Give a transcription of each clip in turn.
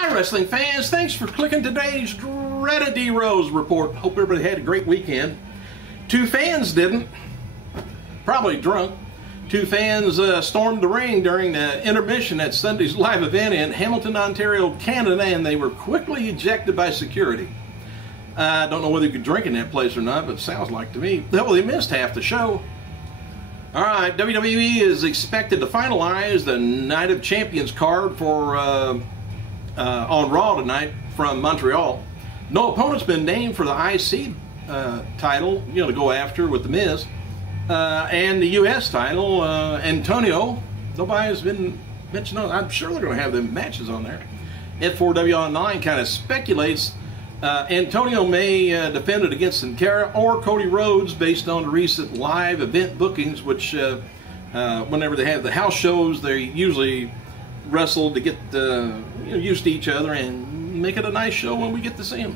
Hi, wrestling fans. Thanks for clicking today's Dreaded D-Rose report. Hope everybody had a great weekend. Two fans didn't. Probably drunk. Two fans stormed the ring during the intermission at Sunday's live event in Hamilton, Ontario, Canada, and they were quickly ejected by security. I don't know whether you could drink in that place or not, but it sounds like to me. Well, they missed half the show. Alright, WWE is expected to finalize the Night of Champions card for on Raw tonight from Montreal. No opponent's been named for the IC title, to go after with The Miz. And the U.S. title, Antonio, nobody's been mentioned on. I'm sure they're going to have the matches on there. F4W Online kind of speculates Antonio may defend it against Sin Cara or Cody Rhodes based on the recent live event bookings, which whenever they have the house shows, they usually wrestle to get used to each other and make it a nice show when we get to see them.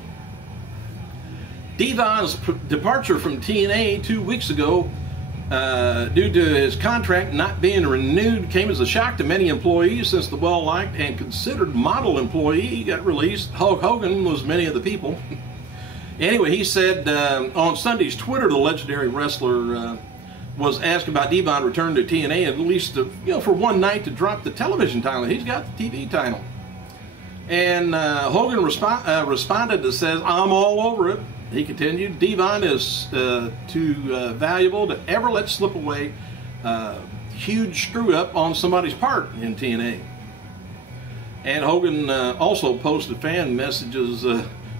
Devon's departure from TNA 2 weeks ago due to his contract not being renewed came as a shock to many employees, since the well-liked and considered model employee got released. Hulk Hogan was many of the people. Anyway, he said on Sunday's Twitter, the legendary wrestler was asked about Devon returning to TNA, at least for one night, to drop the television title. He's got the TV title. And Hogan responded and says, "I'm all over it." He continued, "Devon is too valuable to ever let slip away. Huge screw up on somebody's part in TNA." And Hogan also posted fan messages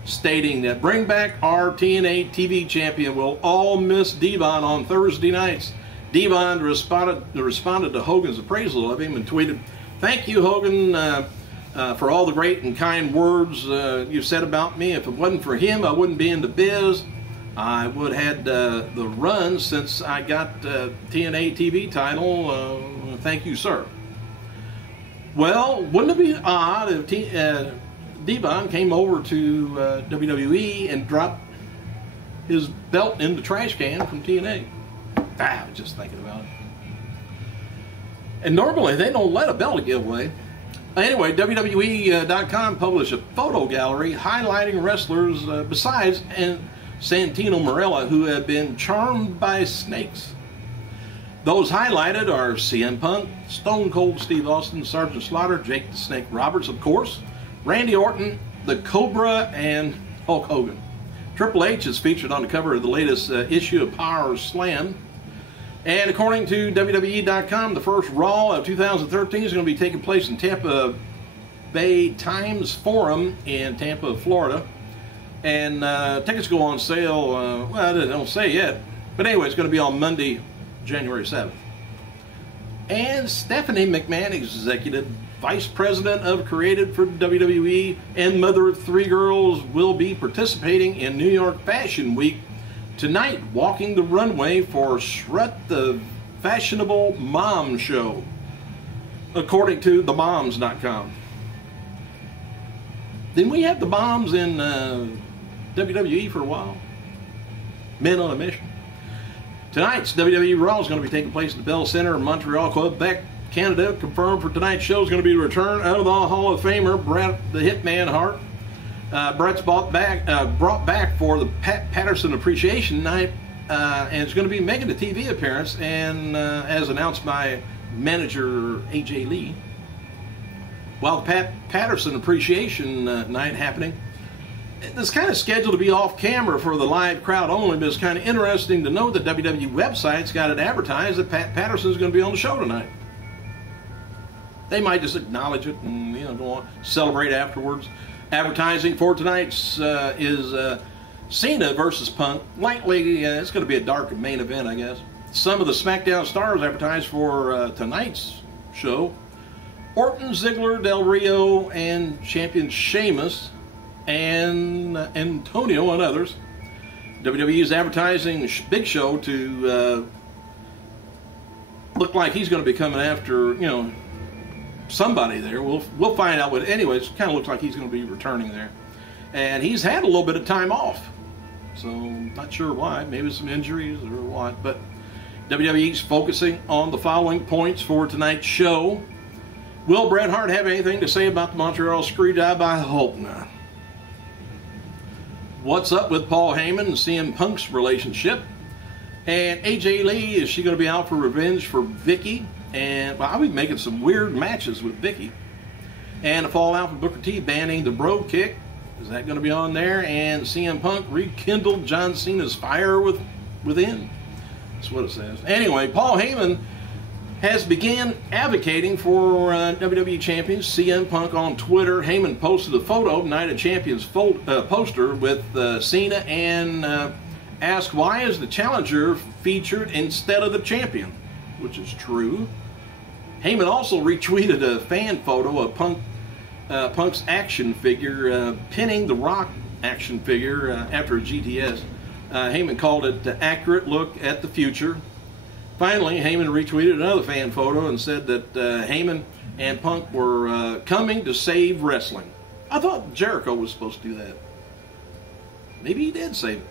stating that "Bring back our TNA TV champion. We'll all miss Devon on Thursday nights." Devon responded to Hogan's appraisal of him and tweeted, "Thank you, Hogan, for all the great and kind words you said about me. If it wasn't for him, I wouldn't be in the biz. I would have had the run since I got TNA TV title. Thank you, sir." Well, wouldn't it be odd if Devon came over to WWE and dropped his belt in the trash can from TNA? I was just thinking about it. And normally they don't let a belt give away. Anyway, WWE.com published a photo gallery highlighting wrestlers besides Santino Marella who have been charmed by snakes. Those highlighted are CM Punk, Stone Cold Steve Austin, Sergeant Slaughter, Jake the Snake Roberts, of course, Randy Orton, the Cobra, and Hulk Hogan. Triple H is featured on the cover of the latest issue of Power Slam. And according to WWE.com, the first Raw of 2013 is going to be taking place in Tampa Bay Times Forum in Tampa, Florida. And tickets go on sale, well, they don't say yet. But anyway, it's going to be on Monday, January 7th. And Stephanie McMahon, Executive Vice President of Creative for WWE and mother of 3 girls, will be participating in New York Fashion Week tonight, walking the runway for Strut the Fashionable Mom Show, according to themoms.com. Didn't we have the moms in WWE for a while? Men on a Mission. Tonight's WWE Raw is going to be taking place at the Bell Center in Montreal, Quebec, Canada. Confirmed for tonight's show is going to be the return of the Hall of Famer BRET the Hitman Hart. Bret's brought back for the Patterson Appreciation Night, and is going to be making a TV appearance, and as announced by manager AJ Lee. While the Patterson Appreciation Night happening, it's kind of scheduled to be off camera for the live crowd only, but it's kind of interesting to know that WWE website's got it advertised that Patterson's going to be on the show tonight. They might just acknowledge it and go on, celebrate afterwards. Advertising for tonight's is Cena versus Punk. Likely, it's going to be a dark main event, I guess. Some of the SmackDown stars advertised for tonight's show: Orton, Ziggler, Del Rio, and champion Sheamus, and Antonio, and others. WWE is advertising Big Show to look like he's going to be coming after, somebody there. We'll find out what. Anyways, it kind of looks like he's going to be returning there, and he's had a little bit of time off, so not sure why. Maybe some injuries or what. But WWE's focusing on the following points for tonight's show. Will Bret Hart have anything to say about the Montreal Screwjob? I hope not. What's up with Paul Heyman and CM Punk's relationship? And AJ Lee, is she going to be out for revenge for Vicky? And well, I'll be making some weird matches with Vicky. And a fallout from Booker T banning the bro kick. Is that going to be on there? And CM Punk rekindled John Cena's fire within. That's what it says. Anyway, Paul Heyman has began advocating for WWE Champions CM Punk on Twitter. Heyman posted a photo of Night of Champions poster with Cena and asked, why is the challenger featured instead of the champion? Which is true. Heyman also retweeted a fan photo of Punk's action figure pinning the Rock action figure after a GTS. Heyman called it the accurate look at the future. Finally, Heyman retweeted another fan photo and said that Heyman and Punk were coming to save wrestling. I thought Jericho was supposed to do that. Maybe he did save it.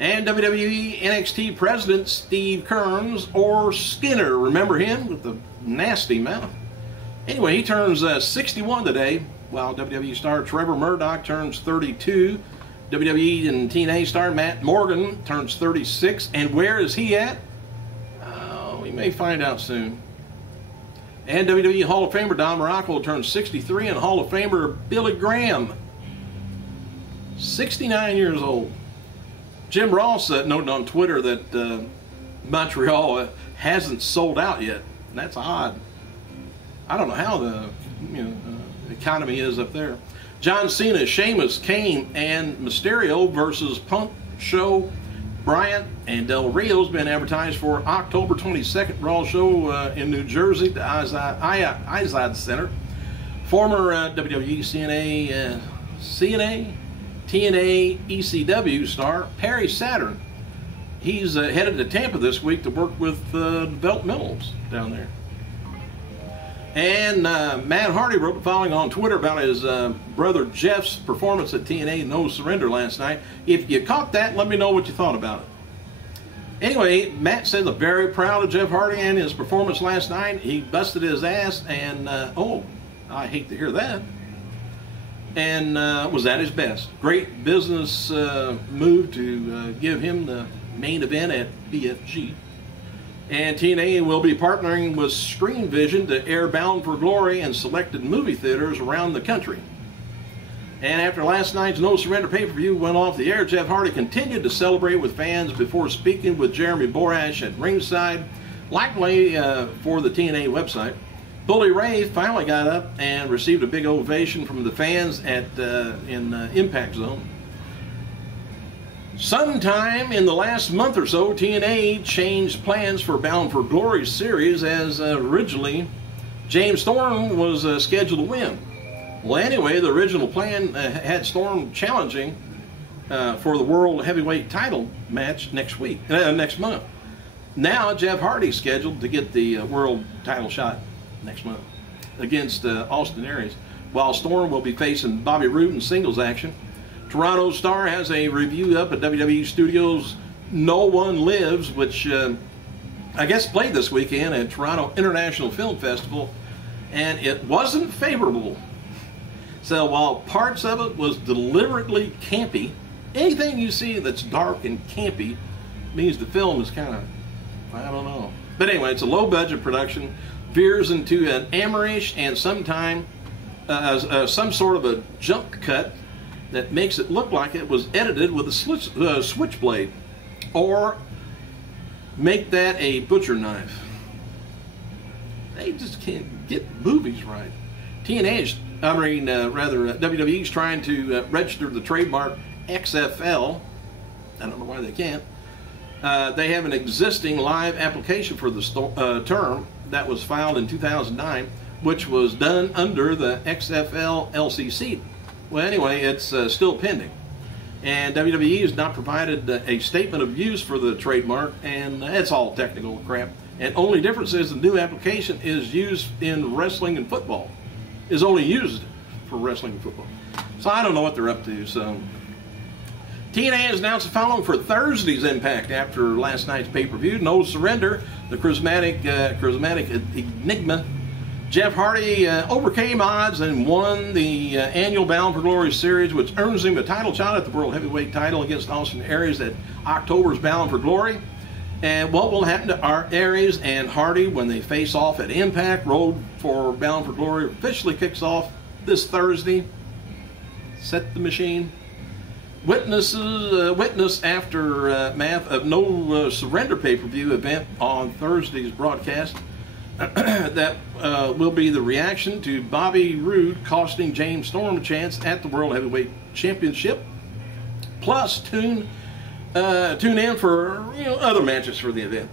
And WWE NXT President Steve Kearns, or Skinner, remember him with the nasty mouth? Anyway, he turns 61 today, while WWE star Trevor Murdoch turns 32. WWE and TNA star Matt Morgan turns 36. And where is he at? We may find out soon. And WWE Hall of Famer Don Muraco turns 63, and Hall of Famer Billy Graham, 69 years old. Jim Ross noted on Twitter that Montreal hasn't sold out yet. And that's odd. I don't know how the economy is up there. John Cena, Sheamus, Kane, and Mysterio versus Punk show. Bryant and Del Rio's been advertised for October 22nd Raw show in New Jersey, the Izod Center. Former WWE, TNA, ECW star Perry Saturn. He's headed to Tampa this week to work with developmentals down there. And Matt Hardy wrote the following on Twitter about his brother Jeff's performance at TNA No Surrender last night. If you caught that, let me know what you thought about it. Anyway, Matt says I'm very proud of Jeff Hardy and his performance last night. He busted his ass and, oh, I hate to hear that, and was at his best. Great business move to give him the main event at BFG. And TNA will be partnering with Screen Vision to air Bound for Glory in selected movie theaters around the country. And after last night's No Surrender pay-per-view went off the air, Jeff Hardy continued to celebrate with fans before speaking with Jeremy Borash at ringside, likely for the TNA website. Bully Ray finally got up and received a big ovation from the fans at in Impact Zone. Sometime in the last month or so, TNA changed plans for Bound for Glory series, as originally James Storm was scheduled to win. Well, anyway, the original plan had Storm challenging for the World Heavyweight title match next month. Now Jeff Hardy's scheduled to get the World title shot next month against Austin Aries, while Storm will be facing Bobby Roode in singles action. Toronto Star has a review up at WWE Studios' No One Lives, which I guess played this weekend at Toronto International Film Festival, and it wasn't favorable. So while parts of it was deliberately campy, anything you see that's dark and campy means the film is kind of, I don't know. But anyway, it's a low-budget production, veers into an amateurish and some sort of a jump cut that makes it look like it was edited with a switchblade, or make that a butcher knife. They just can't get movies right. WWE is trying to register the trademark XFL. I don't know why they can't. They have an existing live application for the term that was filed in 2009, which was done under the XFL LCC. Well, anyway, it's still pending. And WWE has not provided a statement of use for the trademark, and it's all technical crap. And only difference is the new application is used in wrestling and football. Is only used for wrestling and football. So I don't know what they're up to. So TNA has announced the following for Thursday's Impact after last night's pay-per-view. No Surrender, the charismatic Enigma Jeff Hardy overcame odds and won the annual Bound for Glory series, which earns him a title shot at the World Heavyweight title against Austin Aries at October's Bound for Glory. And what will happen to our Aries and Hardy when they face off at Impact? Road for Bound for Glory officially kicks off this Thursday. Set the machine. Witness aftermath of no surrender pay-per-view event on Thursday's broadcast. That will be the reaction to Bobby Roode costing James Storm a chance at the World Heavyweight Championship. Plus, tune in for other matches for the event.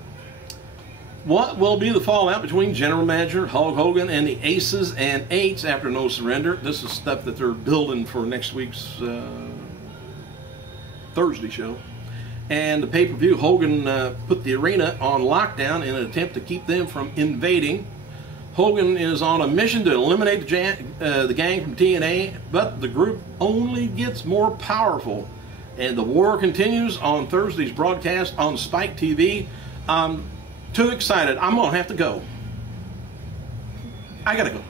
What will be the fallout between General Manager Hulk Hogan and the Aces and Eights after no surrender? This is stuff that they're building for next week's Thursday show. And the pay-per-view, Hogan put the arena on lockdown in an attempt to keep them from invading. Hogan is on a mission to eliminate the gang from TNA, but the group only gets more powerful. And the war continues on Thursday's broadcast on Spike TV. I'm too excited. I'm going to have to go. I got to go.